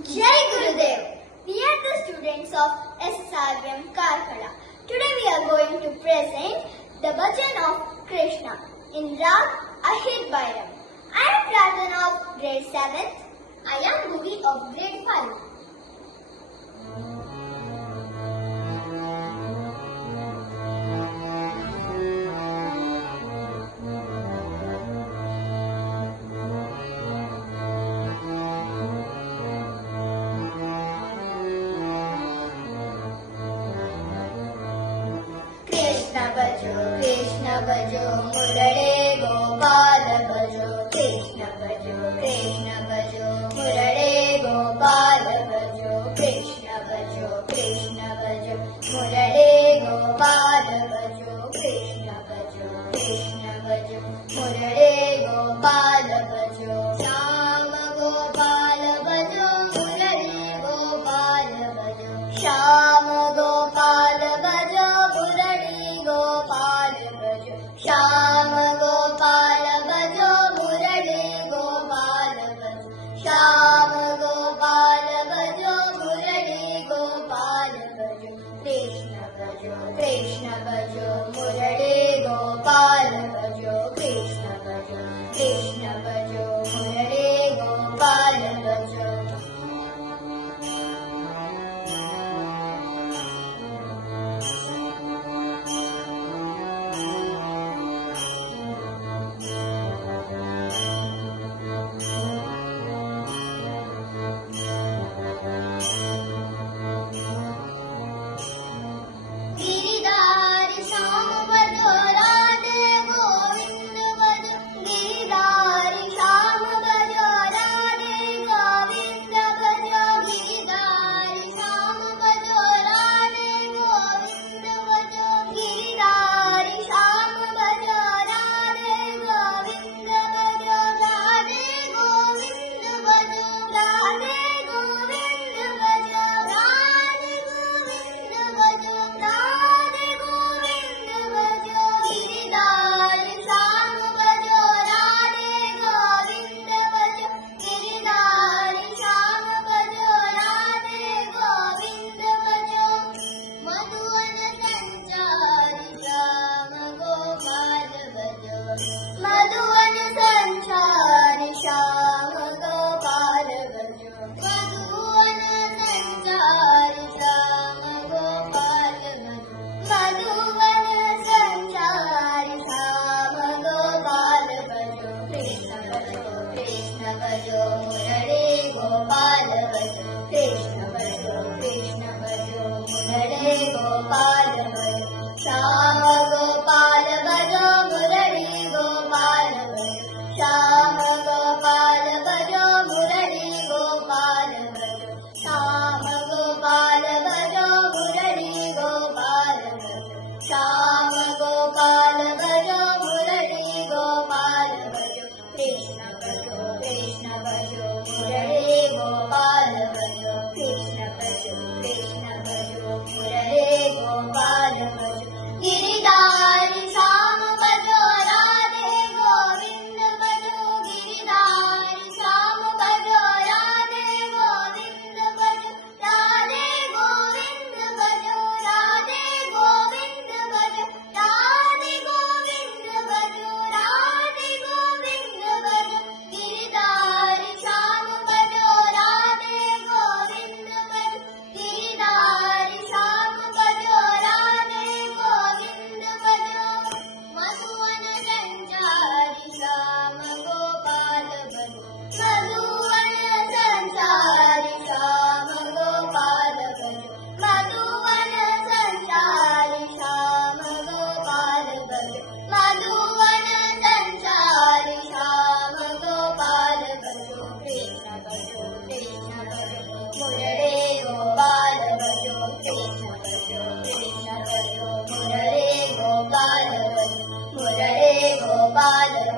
Jai Gurudev. We are the students of SSRVM Karkala. Today we are going to present the bhajan of Krishna in Rag Ahir Bairam. I am Pradhan of grade 7th. I am Bhuvi of grade 5. Krishna bhajo Murare Gopal bhajo Krishna bhajo Murare Gopal bhajo Krishna bhajo Murare Gopal bhajo Krishna bhajo Murare Gopal bhajo Shyam Gopal bhajo Murare Gopal bhajo Shyam Gopal bhajo Gopal bhajo Shyam Gopal bhajo Murari Gopal bhajo Shyam Gopal bhajo Murari Gopal bhajo Krishna bhajo Murari Gopal bhajo Krishna bhajo Murari Gopal bhajo. Murare Gopal